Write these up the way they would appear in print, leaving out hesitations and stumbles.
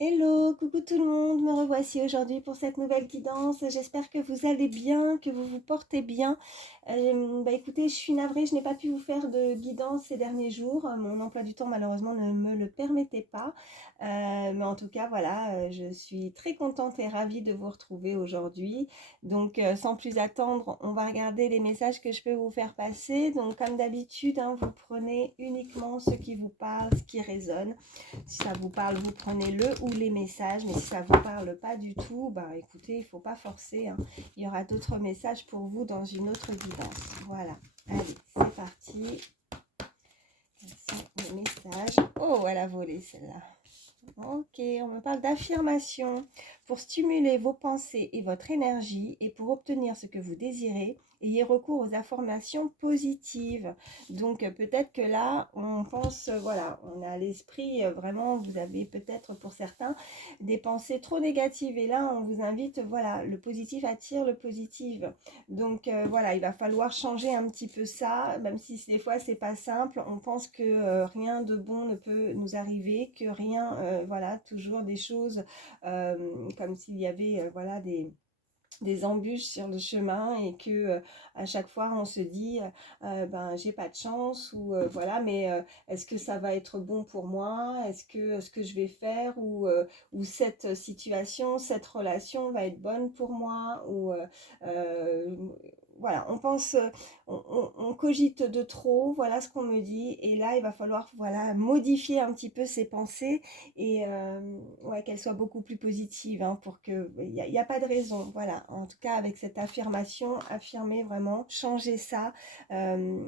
Hello, coucou tout le monde, me revoici aujourd'hui pour cette nouvelle guidance. J'espère que vous allez bien, que vous vous portez bien. Écoutez, je suis navrée, je n'ai pas pu vous faire de guidance ces derniers jours. Mon emploi du temps malheureusement ne me le permettait pas. Mais en tout cas, voilà, je suis très contente et ravie de vous retrouver aujourd'hui. Donc, sans plus attendre, on va regarder les messages que je peux vous faire passer. Donc, comme d'habitude, hein, vous prenez uniquement ce qui vous parle, ce qui résonne. Si ça vous parle, vous prenez-le ou les messages. Mais si ça ne vous parle pas du tout, bah écoutez, il ne faut pas forcer, hein. Il y aura d'autres messages pour vous dans une autre guidance. Voilà. Allez, c'est parti. Quels sont les messages? Oh, elle a volé celle-là. Ok, on me parle d'affirmation. Pour stimuler vos pensées et votre énergie et pour obtenir ce que vous désirez, ayez recours aux affirmations positives. Donc peut-être que là, on pense, voilà, on a l'esprit vraiment, vous avez peut-être pour certains des pensées trop négatives. Et là, on vous invite, voilà, le positif attire le positif. Donc voilà, il va falloir changer un petit peu ça, même si des fois c'est pas simple. On pense que rien de bon ne peut nous arriver, que rien, voilà, toujours des choses comme s'il y avait, voilà, des embûches sur le chemin et que à chaque fois on se dit ben j'ai pas de chance ou voilà, mais est-ce que ça va être bon pour moi, est-ce que ce que je vais faire ou cette situation, cette relation va être bonne pour moi ou euh, voilà, on pense, on cogite de trop, voilà ce qu'on me dit, et là il va falloir, voilà, modifier un petit peu ses pensées et ouais, qu'elle soit beaucoup plus positive, hein, pour que il y a pas de raison, voilà. En tout cas avec cette affirmation, affirmer vraiment, changer ça. euh,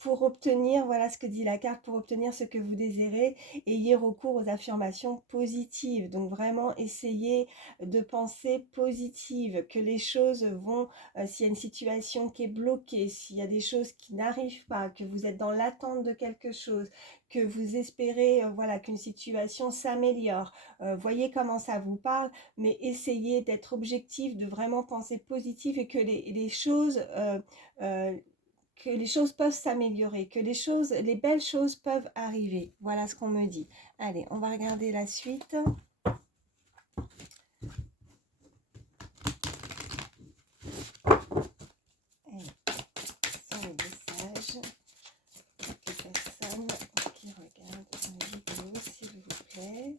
pour obtenir, voilà ce que dit la carte, pour obtenir ce que vous désirez, ayez recours aux affirmations positives. Donc vraiment essayez de penser positive, que les choses vont, s'il y a une situation qui est bloquée, s'il y a des choses qui n'arrivent pas, que vous êtes dans l'attente de quelque chose, que vous espérez, voilà, qu'une situation s'améliore. Voyez comment ça vous parle, mais essayez d'être objectif, de vraiment penser positif et que les choses euh, que les choses peuvent s'améliorer, que les belles choses peuvent arriver. Voilà ce qu'on me dit. Allez, on va regarder la suite. Allez, sans les messages. Quelques personnes qui regardent la vidéo, s'il vous plaît.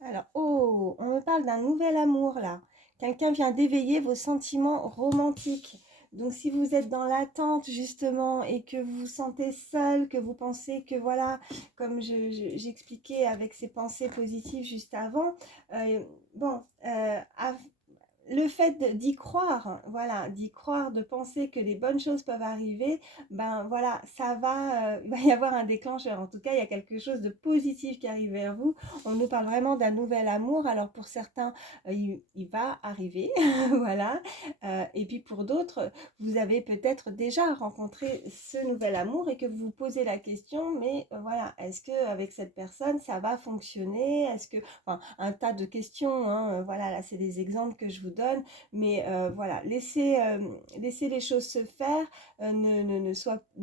Alors, oh, on me parle d'un nouvel amour là. Quelqu'un vient d'éveiller vos sentiments romantiques. Donc, si vous êtes dans l'attente justement et que vous vous sentez seul, que vous pensez que voilà, comme j'expliquais avec ces pensées positives juste avant, bon, le fait d'y croire, voilà, d'y croire, de penser que les bonnes choses peuvent arriver, ben voilà, ça va, il va y avoir un déclencheur. En tout cas, il y a quelque chose de positif qui arrive vers vous. On nous parle vraiment d'un nouvel amour. Alors pour certains, il va arriver, voilà. Et puis pour d'autres, vous avez peut-être déjà rencontré ce nouvel amour et que vous vous posez la question, mais voilà, est-ce que avec cette personne, ça va fonctionner? Est-ce que, enfin, un tas de questions, hein, voilà, là c'est des exemples que je vous donne, mais voilà, laissez les choses se faire, ne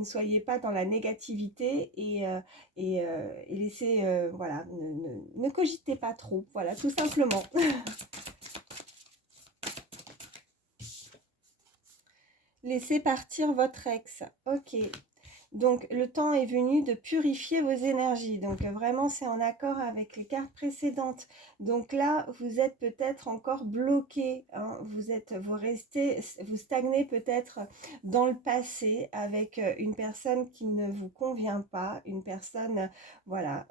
soyez pas dans la négativité et laissez, voilà, ne cogitez pas trop, voilà, tout simplement. Laissez partir votre ex, ok. Donc, le temps est venu de purifier vos énergies. Donc, vraiment, c'est en accord avec les cartes précédentes. Donc là, vous êtes peut-être encore bloqué, hein. Vous stagnez peut-être dans le passé avec une personne qui ne vous convient pas, une personne, voilà.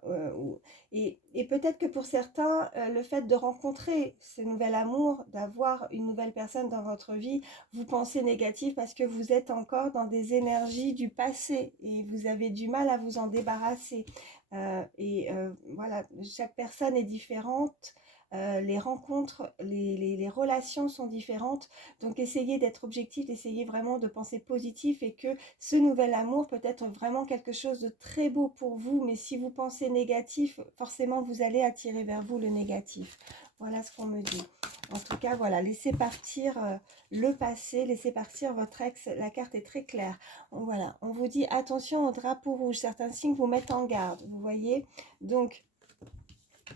Et peut-être que pour certains, le fait de rencontrer ce nouvel amour, d'avoir une nouvelle personne dans votre vie, vous pensez négatif parce que vous êtes encore dans des énergies du passé et vous avez du mal à vous en débarrasser. Voilà, chaque personne est différente. Les rencontres, les relations sont différentes. Donc essayez d'être objectif, essayez vraiment de penser positif et que ce nouvel amour peut être vraiment quelque chose de très beau pour vous. Mais si vous pensez négatif, forcément vous allez attirer vers vous le négatif. Voilà ce qu'on me dit. En tout cas, voilà, laissez partir le passé, laissez partir votre ex. La carte est très claire. Voilà, on vous dit attention au drapeau rouge. Certains signes vous mettent en garde, vous voyez. Donc,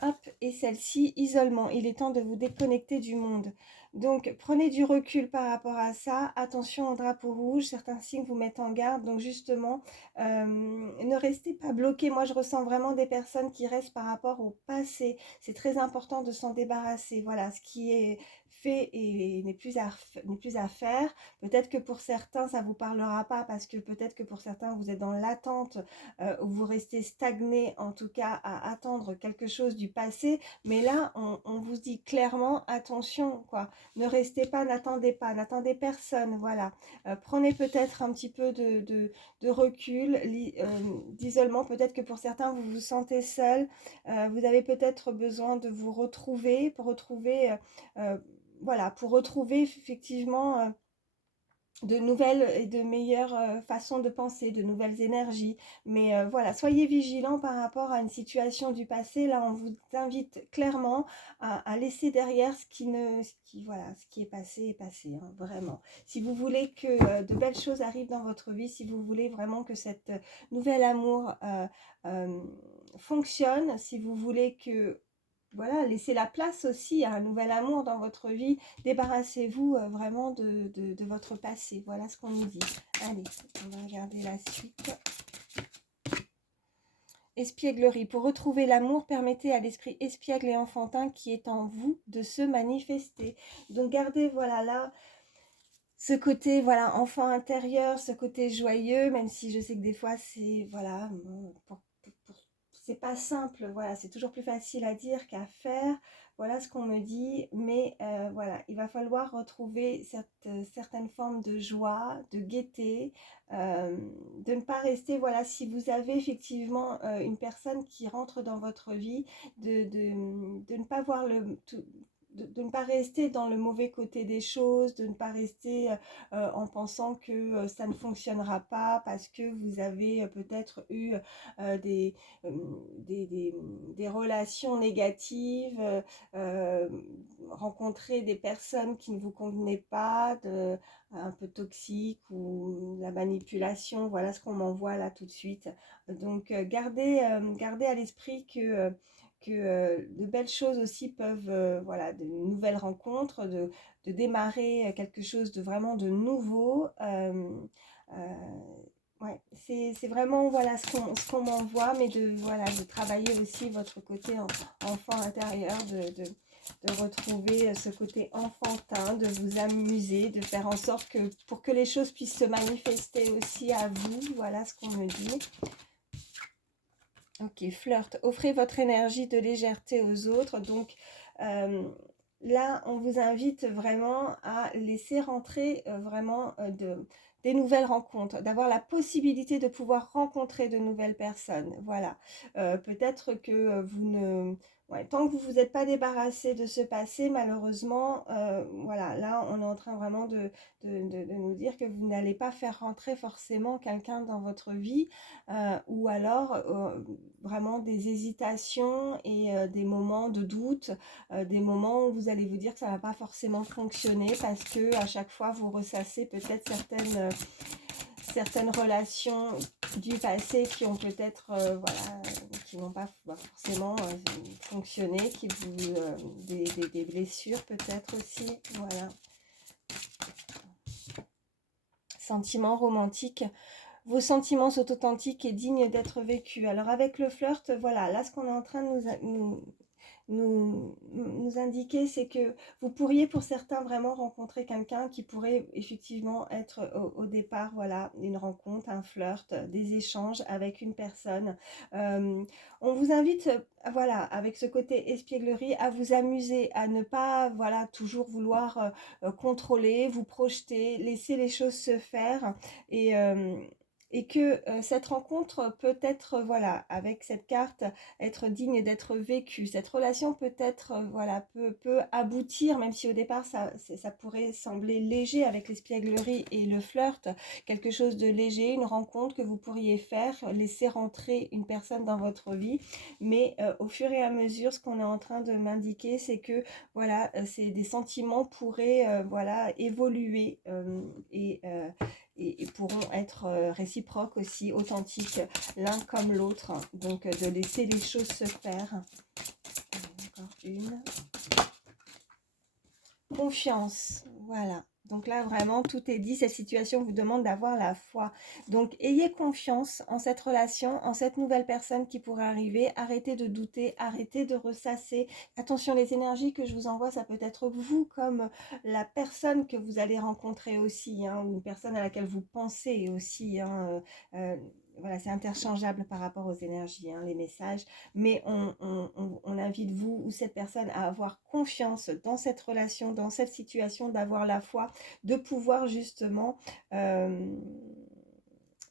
hop, et celle-ci, isolement. Il est temps de vous déconnecter du monde. Donc, prenez du recul par rapport à ça. Attention au drapeau rouge. Certains signes vous mettent en garde. Donc, justement, ne restez pas bloqués. Moi, je ressens vraiment des personnes qui restent par rapport au passé. C'est très important de s'en débarrasser. Voilà, ce qui est fait et n'est plus à faire. Peut-être que pour certains, ça ne vous parlera pas parce que peut-être que pour certains, vous êtes dans l'attente où vous restez stagné, en tout cas à attendre quelque chose du passé. Mais là, on vous dit clairement, attention, quoi. Ne restez pas, n'attendez personne, voilà. Prenez peut-être un petit peu de recul, d'isolement. Peut-être que pour certains, vous vous sentez seul. Vous avez peut-être besoin de vous retrouver, voilà, pour retrouver effectivement de nouvelles et de meilleures façons de penser, de nouvelles énergies. Mais voilà, soyez vigilants par rapport à une situation du passé. Là, on vous invite clairement à laisser derrière voilà, ce qui est passé, hein, vraiment. Si vous voulez que de belles choses arrivent dans votre vie, si vous voulez vraiment que cette nouvel amour euh, fonctionne, si vous voulez que voilà, laissez la place aussi à un nouvel amour dans votre vie. Débarrassez-vous vraiment de votre passé. Voilà ce qu'on nous dit. Allez, on va regarder la suite. Espièglerie. Pour retrouver l'amour, permettez à l'esprit espiègle et enfantin qui est en vous de se manifester. Donc gardez, voilà, là, ce côté, voilà, enfant intérieur, ce côté joyeux, même si je sais que des fois, c'est, voilà, c'est pas simple, voilà, c'est toujours plus facile à dire qu'à faire, voilà ce qu'on me dit, mais voilà, il va falloir retrouver certaines formes de joie, de gaieté, de ne pas rester, voilà, si vous avez effectivement une personne qui rentre dans votre vie, de ne pas voir de ne pas rester dans le mauvais côté des choses, de ne pas rester en pensant que ça ne fonctionnera pas parce que vous avez peut-être eu des, euh, des relations négatives, euh, rencontrer des personnes qui ne vous convenaient pas, un peu toxiques ou la manipulation, voilà ce qu'on m'envoie là tout de suite. Donc gardez à l'esprit que de belles choses aussi peuvent, voilà, de nouvelles rencontres, de démarrer quelque chose de vraiment de nouveau. Euh, ouais, c'est vraiment voilà ce qu'on m'envoie, mais voilà, de travailler aussi votre côté enfant intérieur, de retrouver ce côté enfantin, de vous amuser, de faire en sorte que pour que les choses puissent se manifester aussi à vous, voilà ce qu'on me dit. Ok, flirt. Offrez votre énergie de légèreté aux autres. Donc là, on vous invite vraiment à laisser rentrer vraiment des nouvelles rencontres, d'avoir la possibilité de pouvoir rencontrer de nouvelles personnes. Voilà. Peut-être que vous ne... Ouais, tant que vous ne vous êtes pas débarrassé de ce passé, malheureusement, voilà, là, on est en train vraiment de nous dire que vous n'allez pas faire rentrer forcément quelqu'un dans votre vie ou alors vraiment des hésitations et des moments de doute, des moments où vous allez vous dire que ça ne va pas forcément fonctionner parce que à chaque fois vous ressassez peut-être certaines relations du passé qui ont peut-être voilà, qui n'ont pas forcément fonctionné, qui vous des blessures peut-être aussi, voilà. Sentiments romantiques. Vos sentiments sont authentiques et dignes d'être vécus. Alors avec le flirt, voilà, là ce qu'on est en train de nous indiquer, c'est que vous pourriez pour certains vraiment rencontrer quelqu'un qui pourrait effectivement être au départ, voilà, une rencontre, un flirt, des échanges avec une personne. On vous invite, voilà, avec ce côté espièglerie, à vous amuser, à ne pas, voilà, toujours vouloir contrôler, vous projeter, laisser les choses se faire et et que cette rencontre peut être, voilà, avec cette carte, être digne d'être vécue. Cette relation peut être, voilà, peut aboutir, même si au départ ça pourrait sembler léger avec l'espièglerie et le flirt, quelque chose de léger, une rencontre que vous pourriez faire, laisser rentrer une personne dans votre vie, mais au fur et à mesure, ce qu'on est en train de m'indiquer, c'est que, voilà, des sentiments pourraient, voilà, évoluer et pourront être réciproques aussi, authentiques l'un comme l'autre. Donc de laisser les choses se faire. Encore une. Confiance, voilà. Donc là, vraiment, tout est dit. Cette situation vous demande d'avoir la foi. Donc, ayez confiance en cette relation, en cette nouvelle personne qui pourrait arriver. Arrêtez de douter, arrêtez de ressasser. Attention, les énergies que je vous envoie, ça peut être vous comme la personne que vous allez rencontrer aussi, hein, ou une personne à laquelle vous pensez aussi, hein, voilà, c'est interchangeable par rapport aux énergies, hein, les messages, mais on invite vous ou cette personne à avoir confiance dans cette relation, dans cette situation, d'avoir la foi, de pouvoir justement,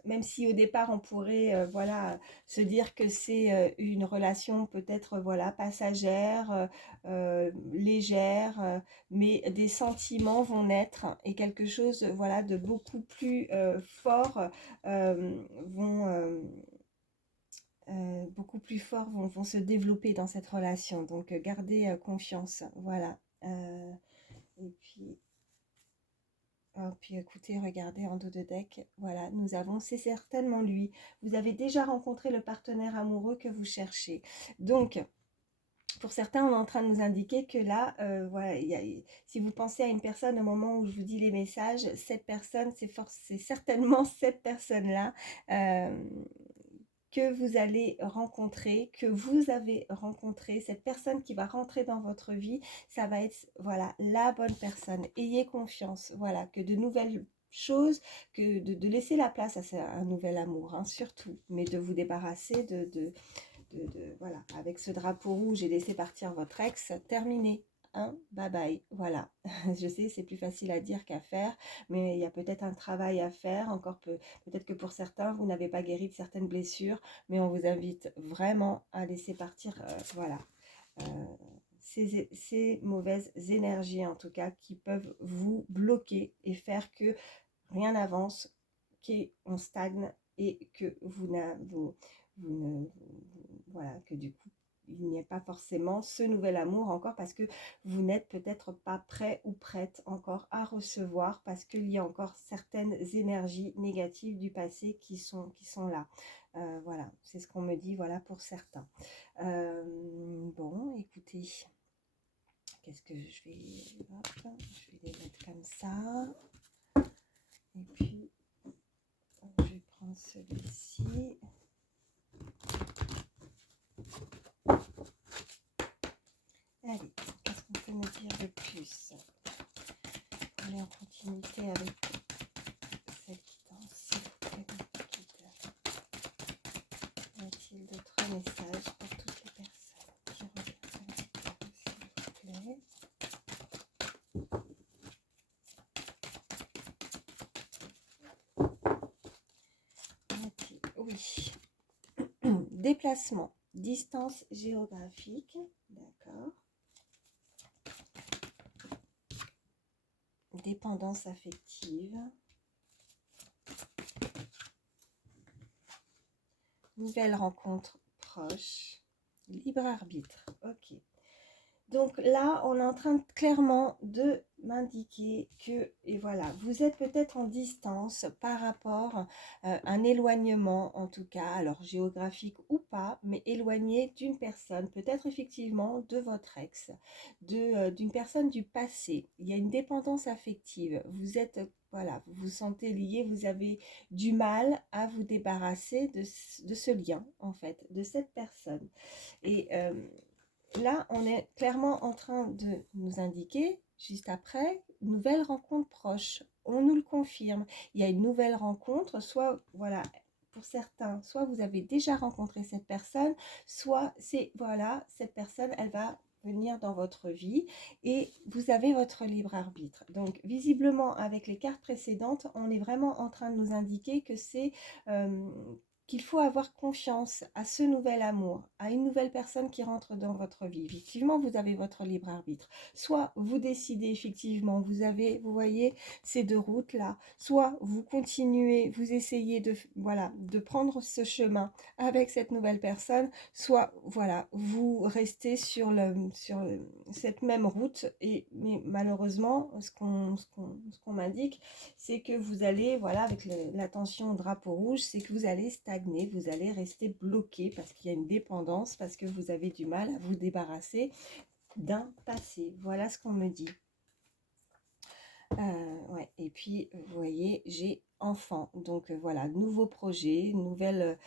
même si au départ on pourrait voilà, se dire que c'est une relation peut-être voilà, passagère, légère, mais des sentiments vont naître et quelque chose voilà, de beaucoup plus fort vont... beaucoup plus forts vont se développer dans cette relation. Donc, gardez confiance. Voilà. Et puis, écoutez, regardez en dos de deck. Voilà, nous avons, c'est certainement lui. Vous avez déjà rencontré le partenaire amoureux que vous cherchez. Donc, pour certains, on est en train de nous indiquer que là, voilà, si vous pensez à une personne au moment où je vous dis les messages, cette personne, c'est certainement cette personne-là. Que vous allez rencontrer, que vous avez rencontré, cette personne qui va rentrer dans votre vie, ça va être, voilà, la bonne personne. Ayez confiance, voilà, que de nouvelles choses, que de laisser la place à un nouvel amour, hein, surtout, mais de vous débarrasser voilà, avec ce drapeau rouge et laisser partir votre ex, terminé. Hein, bye bye, voilà. Je sais, c'est plus facile à dire qu'à faire, mais il y a peut-être un travail à faire. Encore peut-être que pour certains, vous n'avez pas guéri de certaines blessures, mais on vous invite vraiment à laisser partir, voilà, ces mauvaises énergies, en tout cas, qui peuvent vous bloquer et faire que rien n'avance, qu'on stagne et que voilà, que du coup, il n'y a pas forcément ce nouvel amour encore parce que vous n'êtes peut-être pas prêt ou prête encore à recevoir parce qu'il y a encore certaines énergies négatives du passé qui sont là. Voilà, c'est ce qu'on me dit, voilà, pour certains. Bon, écoutez, qu'est-ce que je vais... Hop, je vais les mettre comme ça. Et puis, je vais prendre celui-ci. Allez, qu'est-ce qu'on peut me dire de plus? On est en continuité avec cette guidance, s'il vous plaît, notre guide. Y a-t-il d'autres messages pour toutes les personnes qui regardent la vidéo, s'il vous plaît? Oui. Déplacement, distance géographique, d'accord. Dépendance affective. Nouvelle rencontre proche. Libre arbitre, ok. Donc là, on est en train clairement de m'indiquer que, et voilà, vous êtes peut-être en distance par rapport à un éloignement, en tout cas, alors géographique ou pas, mais éloigné d'une personne, peut-être effectivement de votre ex, d'une personne du passé. Il y a une dépendance affective. Vous êtes, voilà, vous vous sentez lié, vous avez du mal à vous débarrasser de ce lien, en fait, de cette personne. Et là, on est clairement en train de nous indiquer, juste après, nouvelle rencontre proche. On nous le confirme. Il y a une nouvelle rencontre, soit, voilà, pour certains, soit vous avez déjà rencontré cette personne, soit c'est, voilà, cette personne, elle va venir dans votre vie et vous avez votre libre arbitre. Donc visiblement avec les cartes précédentes, on est vraiment en train de nous indiquer que c'est qu'il faut avoir confiance à ce nouvel amour, à une nouvelle personne qui rentre dans votre vie. Effectivement, vous avez votre libre arbitre. Soit vous décidez effectivement, vous voyez ces deux routes là, soit vous continuez, vous essayez de, voilà, de prendre ce chemin avec cette nouvelle personne, soit voilà, vous restez sur cette même route. Mais malheureusement, ce qu'on m'indique, c'est que vous allez, voilà, avec l'attention au drapeau rouge, c'est que vous allez stagner, vous allez rester bloqué parce qu'il y a une dépendance, parce que vous avez du mal à vous débarrasser d'un passé. Voilà ce qu'on me dit. Ouais. Et puis, vous voyez, j'ai enfant. Donc voilà, nouveau projet, nouvelle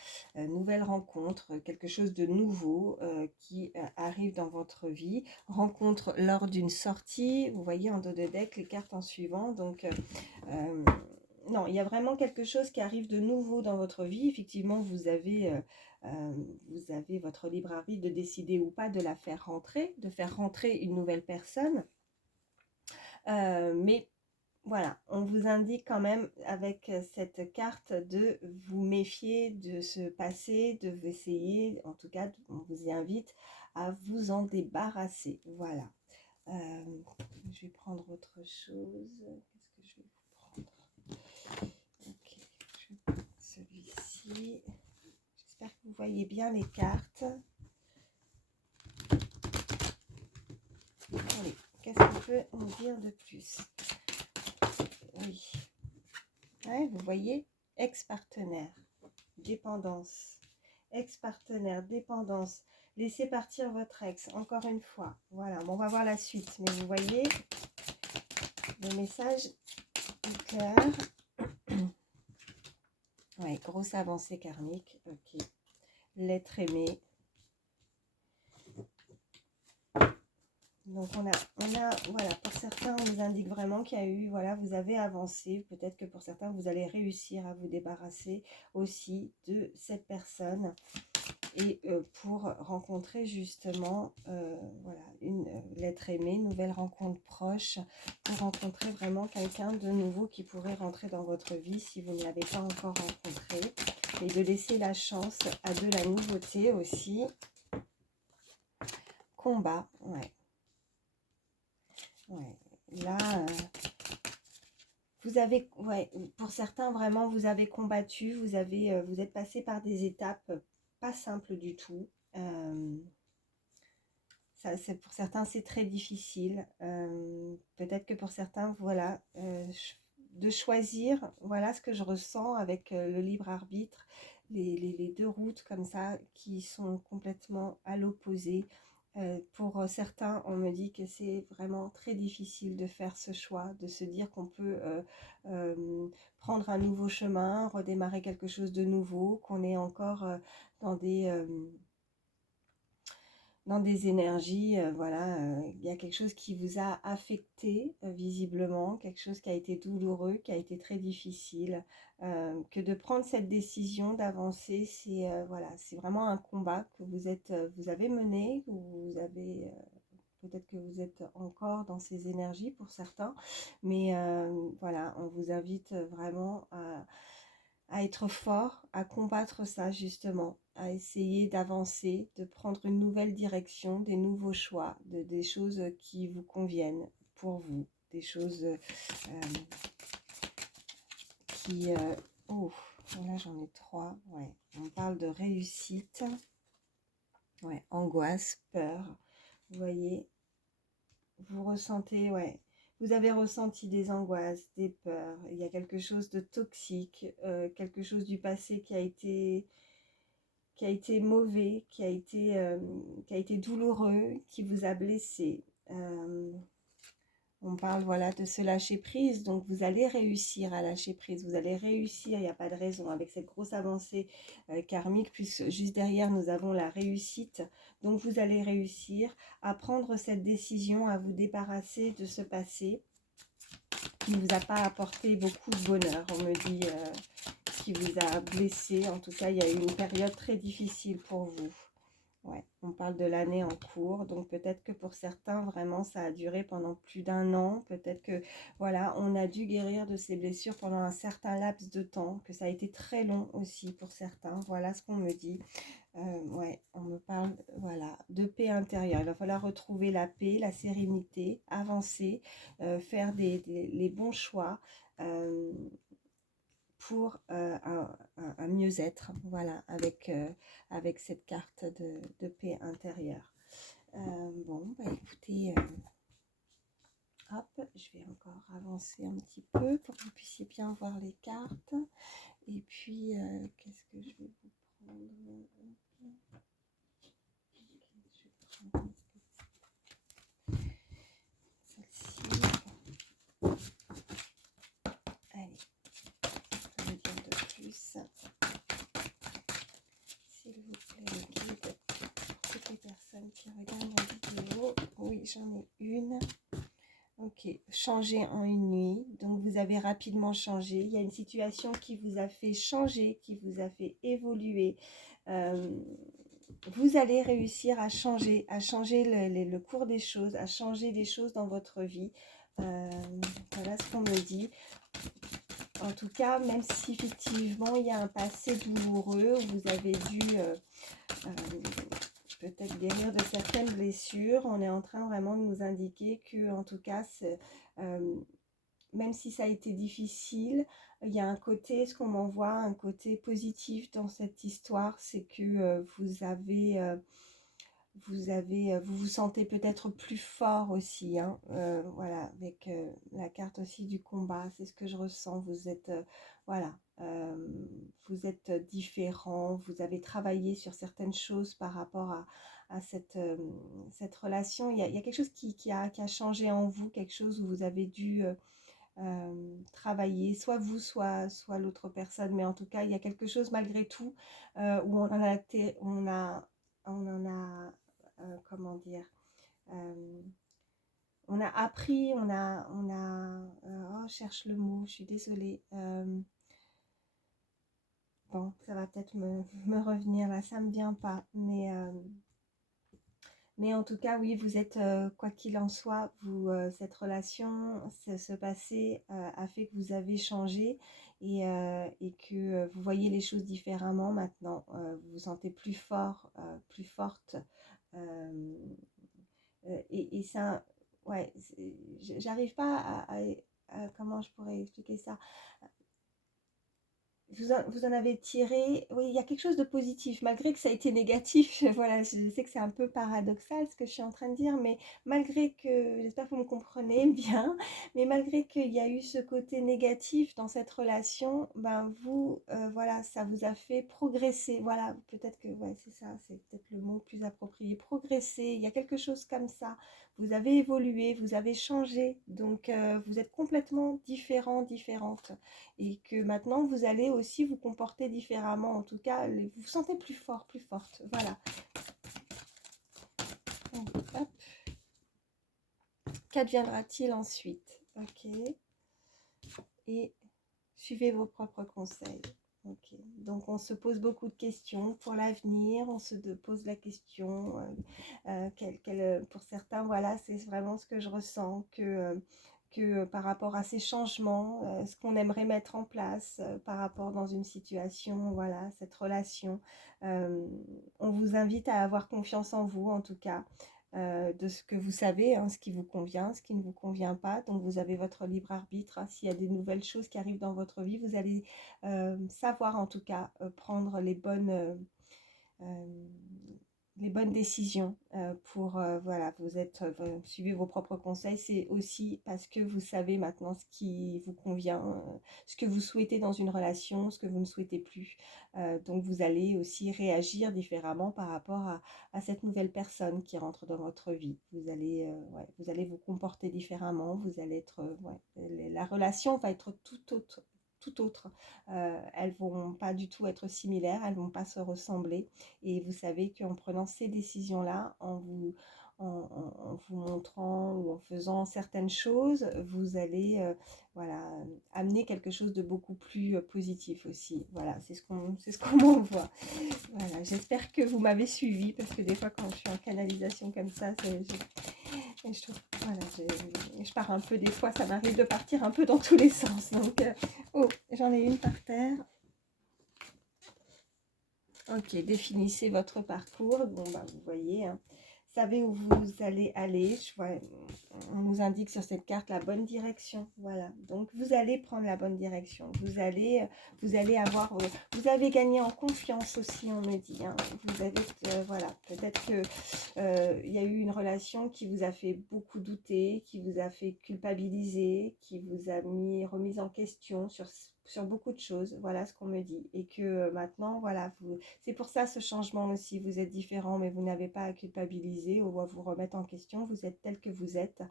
rencontre, quelque chose de nouveau qui arrive dans votre vie. Rencontre lors d'une sortie. Vous voyez en dos de deck les cartes en suivant. Donc, non, il y a vraiment quelque chose qui arrive de nouveau dans votre vie. Effectivement, vous avez votre libre arbitre de décider ou pas de la faire rentrer, de faire rentrer une nouvelle personne. Mais voilà, on vous indique quand même avec cette carte de vous méfier de ce passé, de vous essayer, en tout cas, on vous y invite à vous en débarrasser. Voilà. Je vais prendre autre chose. Qu'est-ce que je vais vous prendre? Ok, je vais prendre celui-ci. J'espère que vous voyez bien les cartes. Allez, qu'est-ce qu'on peut nous dire de plus? Oui. Ouais, vous voyez, ex-partenaire, dépendance, ex-partenaire, dépendance, laissez partir votre ex, encore une fois. Voilà, bon, on va voir la suite, mais vous voyez, le message est clair. Ouais, grosse avancée karmique, ok. L'être aimé. Donc on a, voilà, pour certains, on nous indique vraiment qu'il y a eu, voilà, vous avez avancé. Peut-être que pour certains, vous allez réussir à vous débarrasser aussi de cette personne. Et pour rencontrer justement, voilà, l'être aimé, nouvelle rencontre proche, pour rencontrer vraiment quelqu'un de nouveau qui pourrait rentrer dans votre vie si vous ne l'avez pas encore rencontré. Et de laisser la chance à de la nouveauté aussi. Combat, ouais. Ouais, là, vous avez, ouais, pour certains, vraiment, vous avez combattu, vous êtes passé par des étapes pas simples du tout. Pour certains, c'est très difficile. Peut-être que pour certains, voilà, de choisir, voilà ce que je ressens avec le libre arbitre, les deux routes comme ça qui sont complètement à l'opposé. Pour certains, on me dit que c'est vraiment très difficile de faire ce choix, de se dire qu'on peut prendre un nouveau chemin, redémarrer quelque chose de nouveau, qu'on est encore dans des énergies, voilà, il y a quelque chose qui vous a affecté visiblement, quelque chose qui a été douloureux, qui a été très difficile, que de prendre cette décision d'avancer, c'est voilà, c'est vraiment un combat que vous avez mené, que vous avez peut-être que vous êtes encore dans ces énergies pour certains, mais voilà, on vous invite vraiment à être fort, à combattre ça justement, à essayer d'avancer, de prendre une nouvelle direction, des nouveaux choix, des choses qui vous conviennent pour vous, des choses qui... oh, là j'en ai 3, ouais. On parle de réussite, ouais, angoisse, peur, vous voyez, vous ressentez, ouais, vous avez ressenti des angoisses, des peurs, il y a quelque chose de toxique, quelque chose du passé qui a été mauvais, qui a été douloureux, qui vous a blessé. On parle, voilà, de se lâcher prise, donc vous allez réussir à lâcher prise, vous allez réussir, il n'y a pas de raison, avec cette grosse avancée karmique, puisque juste derrière nous avons la réussite, donc vous allez réussir à prendre cette décision, à vous débarrasser de ce passé qui ne vous a pas apporté beaucoup de bonheur, on me dit, qui vous a blessé. En tout cas, il y a eu une période très difficile pour vous. Ouais, on parle de l'année en cours, donc peut-être que pour certains, vraiment, ça a duré pendant plus d'un an. Peut-être que, voilà, on a dû guérir de ces blessures pendant un certain laps de temps, que ça a été très long aussi pour certains. Voilà ce qu'on me dit. Ouais, on me parle, voilà, de paix intérieure. Il va falloir retrouver la paix, la sérénité, avancer, faire les bons choix. euh, pour un mieux-être, voilà, avec cette carte de paix intérieure. Bon, bah écoutez, hop, je vais encore avancer un petit peu pour que vous puissiez bien voir les cartes. Et puis, qu'est-ce que je vais vous prendre? Je vais prendre celle-ci. Allez, je vais dire de plus. S'il vous plaît, le guide pour toutes les personnes qui regardent la vidéo. Oui, j'en ai une. Ok, changer en une nuit. Donc, vous avez rapidement changé. Il y a une situation qui vous a fait changer, qui vous a fait évoluer. Vous allez réussir à changer le cours des choses, à changer des choses dans votre vie. Voilà ce qu'on me dit. En tout cas, même si effectivement il y a un passé douloureux, vous avez dû peut-être guérir de certaines blessures, on est en train vraiment de nous indiquer que, en tout cas, même si ça a été difficile, il y a un côté, ce qu'on m'envoie, un côté positif dans cette histoire, c'est que vous vous sentez peut-être plus fort aussi, hein, voilà, avec la carte aussi du combat, c'est ce que je ressens. Vous êtes, voilà, vous êtes différent, vous avez travaillé sur certaines choses par rapport à cette relation. Il y a quelque chose qui a changé en vous, quelque chose où vous avez dû travailler, soit vous, soit l'autre personne, mais en tout cas, il y a quelque chose malgré tout où on en a comment dire, euh, on a appris, oh, je cherche le mot, je suis désolée. Bon, ça va peut-être me revenir là, ça me vient pas, mais en tout cas, oui, vous êtes, quoi qu'il en soit, cette relation, ce passé a fait que vous avez changé et que vous voyez les choses différemment maintenant. Vous vous sentez plus fort, plus forte. euh, et ça, ouais, j'arrive pas comment je pourrais expliquer ça. Vous en avez tiré, oui, il y a quelque chose de positif, malgré que ça a été négatif. Voilà, je sais que c'est un peu paradoxal ce que je suis en train de dire, mais malgré que, j'espère que vous me comprenez bien, mais malgré qu'il y a eu ce côté négatif dans cette relation, ben vous, voilà, ça vous a fait progresser. Voilà, peut-être que, ouais, c'est ça, c'est peut-être le mot plus approprié, progresser. Il y a quelque chose comme ça. Vous avez évolué, vous avez changé, donc vous êtes complètement différent, différente et que maintenant vous allez aussi vous comporter différemment. En tout cas, vous vous sentez plus fort, plus forte. Voilà. Hop. Qu'adviendra-t-il ensuite? Ok. Et suivez vos propres conseils. Ok. Donc on se pose beaucoup de questions pour l'avenir. On se pose la question, pour certains, voilà, c'est vraiment ce que je ressens, que par rapport à ces changements, ce qu'on aimerait mettre en place par rapport dans une situation, voilà, cette relation. Euh, on vous invite à avoir confiance en vous, en tout cas, de ce que vous savez, hein, ce qui vous convient, ce qui ne vous convient pas. Donc vous avez votre libre arbitre, hein. S'il y a des nouvelles choses qui arrivent dans votre vie, vous allez savoir en tout cas prendre euh, les bonnes décisions pour, voilà, suivez vos propres conseils, c'est aussi parce que vous savez maintenant ce qui vous convient, ce que vous souhaitez dans une relation, ce que vous ne souhaitez plus. Donc vous allez aussi réagir différemment par rapport à cette nouvelle personne qui rentre dans votre vie. Ouais, vous allez vous comporter différemment, vous allez être, ouais, la relation va être tout autre. Elles vont pas du tout être similaires, elles vont pas se ressembler. Et vous savez qu'en prenant ces décisions-là, en vous montrant ou en faisant certaines choses, vous allez voilà, amener quelque chose de beaucoup plus positif aussi. Voilà, c'est ce qu'on m'envoie. Voilà, j'espère que vous m'avez suivi parce que des fois quand je suis en canalisation comme ça, je trouve, voilà, je pars un peu, des fois ça m'arrive de partir un peu dans tous les sens. Donc, oh, j'en ai une par terre. Ok, définissez votre parcours. Bon, bah, vous voyez, hein, savez où vous allez aller. On nous indique sur cette carte la bonne direction. Voilà, donc vous allez prendre la bonne direction. Vous allez avoir, vous avez gagné en confiance aussi, on me dit. Hein. Vous avez, voilà, peut-être que il y a eu une relation qui vous a fait beaucoup douter, qui vous a fait culpabiliser, qui vous a remise en question sur beaucoup de choses. Voilà ce qu'on me dit. Et que maintenant, voilà, c'est pour ça ce changement aussi. Vous êtes différent, mais vous n'avez pas à culpabiliser ou à vous remettre en question. Vous êtes tel que vous êtes.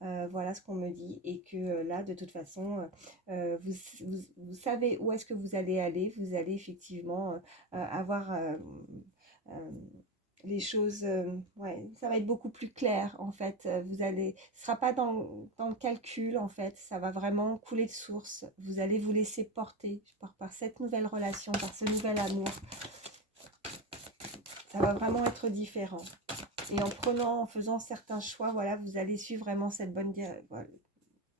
Voilà ce qu'on me dit. Et que là, de toute façon, vous savez où est-ce que vous allez aller. Vous allez effectivement avoir euh, les choses, ouais, ça va être beaucoup plus clair en fait. Ce sera pas dans le calcul en fait, ça va vraiment couler de source. Vous allez vous laisser porter par cette nouvelle relation, par ce nouvel amour. Ça va vraiment être différent. Et en faisant certains choix, voilà, vous allez suivre vraiment cette bonne direction.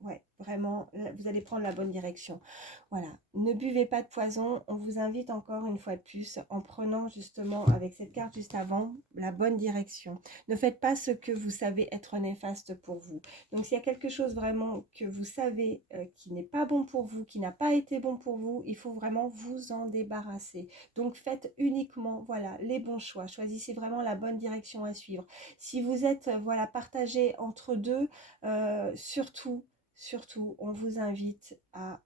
Ouais, vraiment, vous allez prendre la bonne direction. Voilà, ne buvez pas de poison. On vous invite encore une fois de plus, en prenant justement avec cette carte juste avant, la bonne direction. Ne faites pas ce que vous savez être néfaste pour vous. Donc s'il y a quelque chose vraiment que vous savez qui n'est pas bon pour vous, qui n'a pas été bon pour vous, il faut vraiment vous en débarrasser. Donc faites uniquement, voilà, les bons choix. Choisissez vraiment la bonne direction à suivre. Si vous êtes, voilà, partagé entre deux, surtout, on vous invite à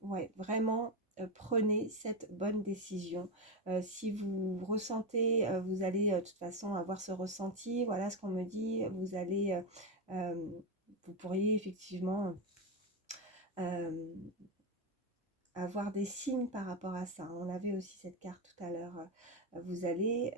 ouais, vraiment prenez cette bonne décision. Si vous ressentez, vous allez de toute façon avoir ce ressenti, voilà ce qu'on me dit, vous pourriez effectivement avoir des signes par rapport à ça. On avait aussi cette carte tout à l'heure. Vous allez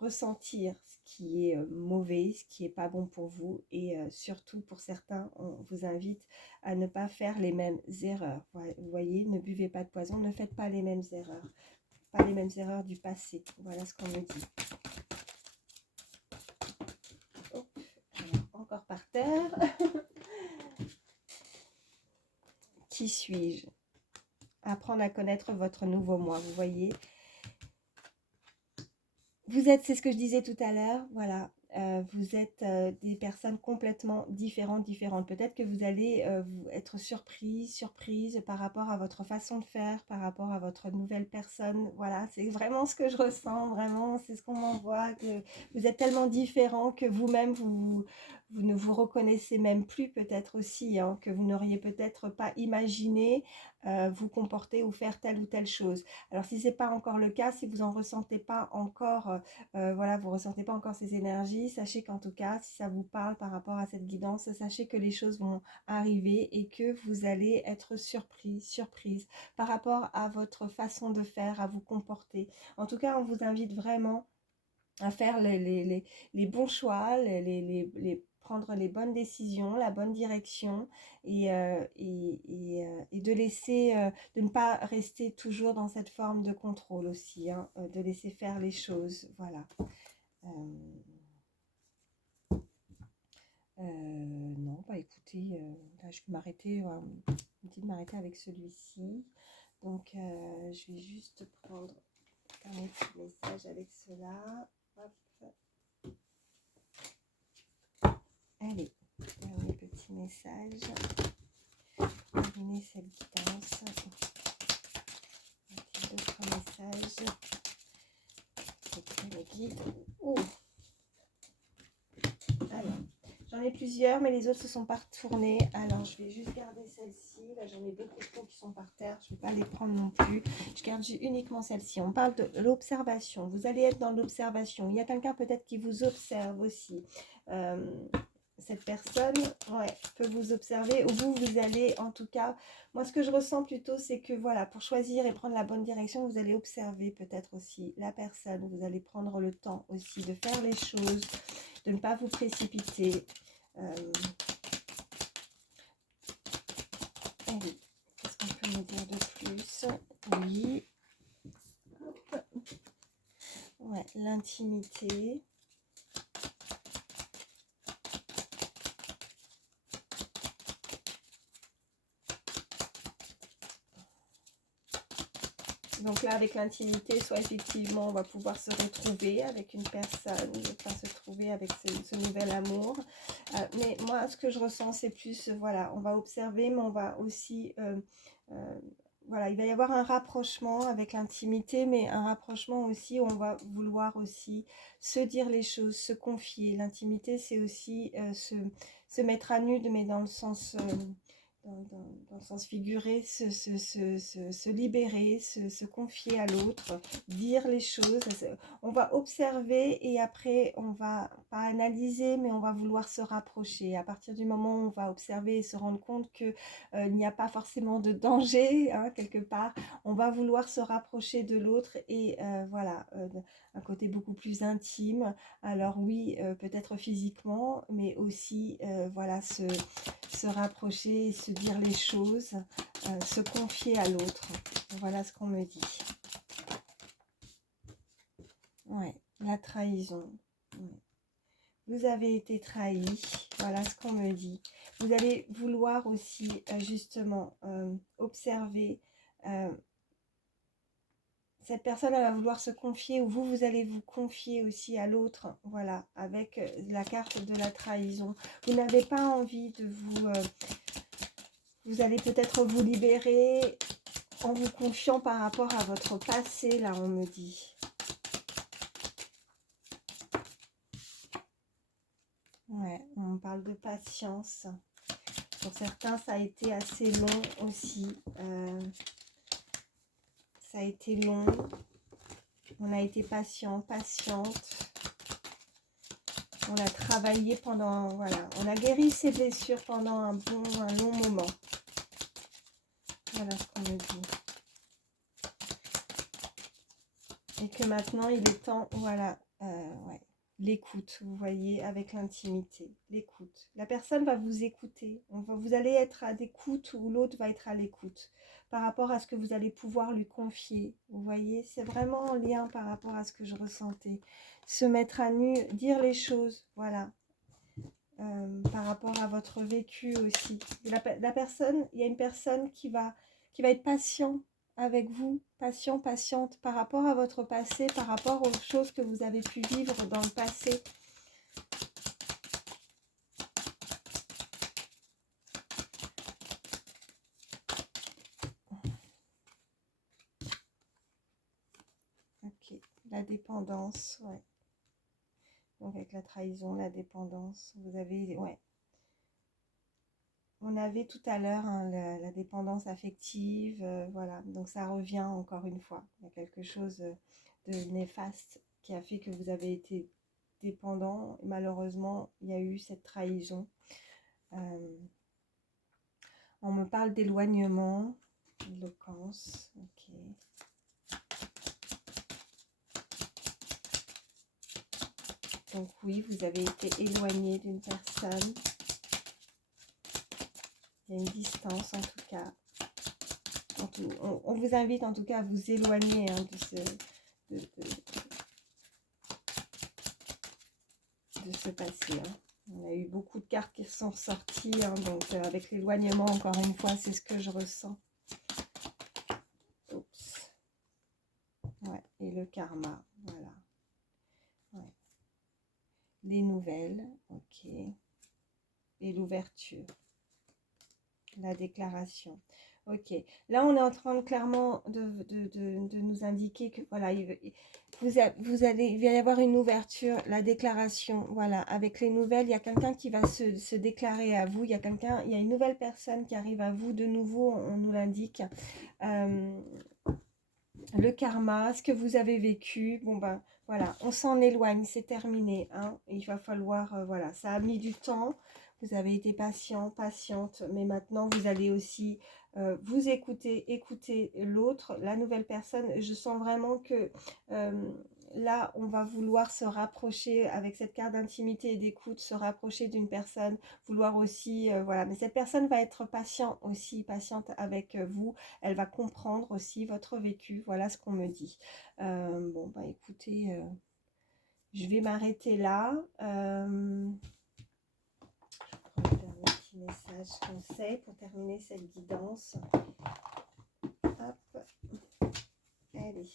ressentir ce qui est mauvais, ce qui n'est pas bon pour vous. Et surtout pour certains, on vous invite à ne pas faire les mêmes erreurs. Vous voyez, ne buvez pas de poison, ne faites pas les mêmes erreurs. Pas les mêmes erreurs du passé. Voilà ce qu'on me dit. Hop, alors, encore par terre. Qui suis-je? Apprendre à connaître votre nouveau moi, vous voyez. Vous êtes, c'est ce que je disais tout à l'heure, voilà, vous êtes des personnes complètement différentes. Peut-être que vous allez être surprise par rapport à votre façon de faire, par rapport à votre nouvelle personne. Voilà, c'est vraiment ce que je ressens, vraiment, c'est ce qu'on m'envoie, que vous êtes tellement différents que vous-même, vous ne vous reconnaissez même plus peut-être aussi, hein, que vous n'auriez peut-être pas imaginé vous comporter ou faire telle ou telle chose. Alors si ce n'est pas encore le cas, si vous n'en ressentez pas encore, voilà, vous ne ressentez pas encore ces énergies, sachez qu'en tout cas, si ça vous parle par rapport à cette guidance, sachez que les choses vont arriver et que vous allez être surprise par rapport à votre façon de faire, à vous comporter. En tout cas, on vous invite vraiment à faire les bons choix, prendre les bonnes décisions, la bonne direction et de laisser, de ne pas rester toujours dans cette forme de contrôle aussi, hein, de laisser faire les choses, voilà. Non, bah écoutez, là je vais m'arrêter, de m'arrêter avec celui-ci. Donc je vais juste prendre un petit message avec cela. Hop. Allez, dernier petit message. Terminer cette guidance. D'autres messages. Le guide. Oh. Alors, j'en ai plusieurs, mais les autres se sont pas retournés. Alors, je vais juste garder celle-ci. Là, j'en ai beaucoup trop qui sont par terre. Je ne vais pas les prendre non plus. Je garde uniquement celle-ci. On parle de l'observation. Vous allez être dans l'observation. Il y a quelqu'un peut-être qui vous observe aussi. cette personne, ouais, peut vous observer, ou vous allez, en tout cas, moi ce que je ressens plutôt, c'est que voilà, pour choisir et prendre la bonne direction, vous allez observer peut-être aussi la personne, vous allez prendre le temps aussi de faire les choses, de ne pas vous précipiter. Allez, qu'est-ce qu'on peut me dire de plus? Oui, ouais, l'intimité. Donc là, avec l'intimité, soit effectivement, on va pouvoir se retrouver avec une personne, enfin se trouver avec ce nouvel amour. Mais moi, ce que je ressens, c'est plus, voilà, on va observer, mais on va aussi, voilà, il va y avoir un rapprochement avec l'intimité, mais un rapprochement aussi où on va vouloir aussi se dire les choses, se confier. L'intimité, c'est aussi se mettre à nu, mais dans le sens... dans le sens figuré, se libérer, se confier à l'autre, dire les choses. On va observer et après, on va pas analyser, mais on va vouloir se rapprocher. À partir du moment où on va observer et se rendre compte qu'il n'y a pas forcément de danger, hein, quelque part, on va vouloir se rapprocher de l'autre et voilà, un côté beaucoup plus intime. Alors oui, peut-être physiquement, mais aussi, voilà, se rapprocher, se dire les choses, se confier à l'autre. Voilà ce qu'on me dit. Ouais, la trahison. Ouais. Vous avez été trahi, voilà ce qu'on me dit. Vous allez vouloir aussi justement observer. Cette personne, elle va vouloir se confier, ou vous allez vous confier aussi à l'autre, voilà, avec la carte de la trahison. Vous n'avez pas envie de vous... vous allez peut-être vous libérer en vous confiant par rapport à votre passé, là, on me dit. Ouais, on parle de patience. Pour certains, ça a été assez long aussi. Ça a été long. On a été patient, patiente. On a travaillé pendant, voilà, on a guéri ses blessures pendant un long moment. Voilà ce qu'on me dit. Et que maintenant, il est temps, voilà, ouais, l'écoute, vous voyez, avec l'intimité, l'écoute. La personne va vous écouter, vous allez être à l'écoute ou l'autre va être à l'écoute par rapport à ce que vous allez pouvoir lui confier. Vous voyez, c'est vraiment en lien par rapport à ce que je ressentais. Se mettre à nu, dire les choses, voilà. Par rapport à votre vécu aussi. La personne, il y a une personne qui va être patient avec vous, patiente par rapport à votre passé, par rapport aux choses que vous avez pu vivre dans le passé. Ok, la dépendance, ouais. Donc avec la trahison, la dépendance, vous avez, ouais. On avait tout à l'heure hein, la dépendance affective, voilà. Donc ça revient encore une fois. Il y a quelque chose de néfaste qui a fait que vous avez été dépendant. Malheureusement, il y a eu cette trahison. On me parle d'éloignement, éloquence, ok. Donc oui, vous avez été éloigné d'une personne. Il y a une distance en tout cas. On vous invite en tout cas à vous éloigner hein, de ce passé. Hein. On a eu beaucoup de cartes qui sont sorties, hein, donc avec l'éloignement, encore une fois, c'est ce que je ressens. Oups. Ouais, et le karma, voilà. Ouais. Les nouvelles, ok. Et l'ouverture. La déclaration. Ok. Là, on est en train de, clairement de nous indiquer que, voilà, il va y avoir une ouverture, la déclaration, voilà. Avec les nouvelles, il y a quelqu'un qui va se déclarer à vous. Il y a une nouvelle personne qui arrive à vous. De nouveau, on nous l'indique. le karma, ce que vous avez vécu. Bon ben voilà, on s'en éloigne, c'est terminé. Hein. Il va falloir, voilà, ça a mis du temps. Vous avez été patient, patiente, mais maintenant vous allez aussi vous écouter, écouter l'autre, la nouvelle personne. Je sens vraiment que là, on va vouloir se rapprocher avec cette carte d'intimité et d'écoute, se rapprocher d'une personne, vouloir aussi, voilà. Mais cette personne va être patient aussi, patiente avec vous. Elle va comprendre aussi votre vécu. Voilà ce qu'on me dit. Bon, bah écoutez, je vais m'arrêter là. Je prends le dernier petit message conseil pour terminer cette guidance. Hop, allez.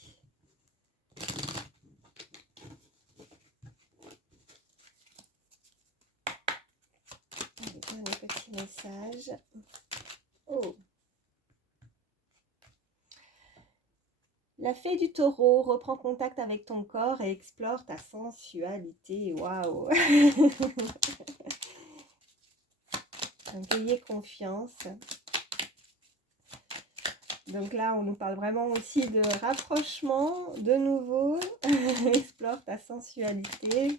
Allez, dernier petit message. Oh! La fée du taureau reprend contact avec ton corps et explore ta sensualité. Waouh! Ayez confiance. Donc là, on nous parle vraiment aussi de rapprochement, de nouveau. Explore ta sensualité.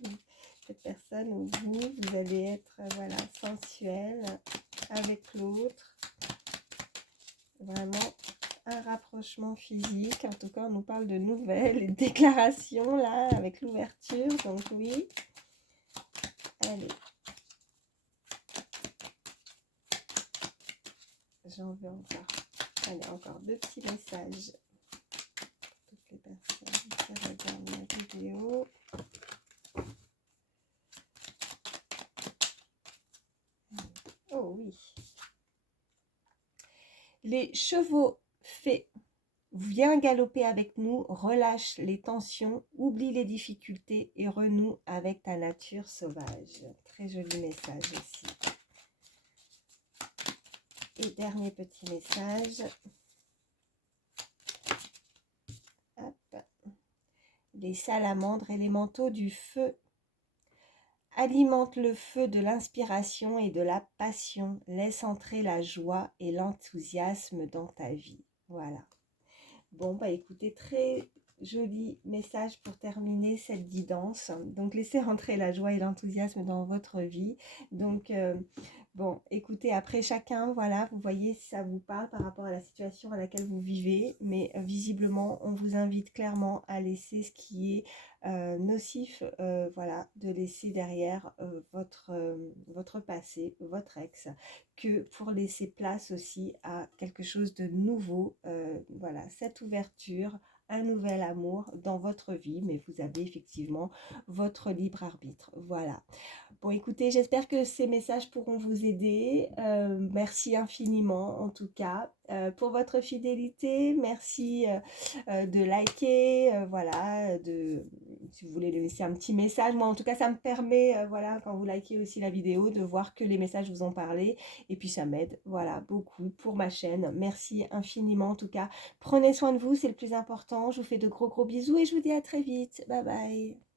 Cette personne ou vous allez être voilà, sensuel avec l'autre. Vraiment un rapprochement physique. En tout cas, on nous parle de nouvelles déclarations là, avec l'ouverture. Donc oui. Allez. J'en veux encore. Allez, encore 2 petits messages pour toutes les personnes qui regardent ma vidéo. Oh oui. Les chevaux fées, viens galoper avec nous, relâche les tensions, oublie les difficultés et renoue avec ta nature sauvage. Très joli message aussi. Et dernier petit message. Hop. Les salamandres, élémentaux du feu, alimente le feu de l'inspiration et de la passion. Laisse entrer la joie et l'enthousiasme dans ta vie. Voilà. Bon, bah écoutez, très joli message pour terminer cette guidance. Donc, laissez rentrer la joie et l'enthousiasme dans votre vie. Donc, bon, écoutez, après chacun, voilà, vous voyez si ça vous parle par rapport à la situation à laquelle vous vivez. Mais visiblement, on vous invite clairement à laisser ce qui est nocif, voilà, de laisser derrière votre passé, votre ex, que pour laisser place aussi à quelque chose de nouveau, voilà, cette ouverture, un nouvel amour dans votre vie, mais vous avez effectivement votre libre arbitre, voilà. Bon, écoutez, j'espère que ces messages pourront vous aider. Merci infiniment, en tout cas, pour votre fidélité. Merci de liker, voilà, si vous voulez laisser un petit message. Moi, en tout cas, ça me permet, voilà, quand vous likez aussi la vidéo, de voir que les messages vous ont parlé. Et puis, ça m'aide, voilà, beaucoup pour ma chaîne. Merci infiniment, en tout cas. Prenez soin de vous, c'est le plus important. Je vous fais de gros bisous et je vous dis à très vite. Bye bye.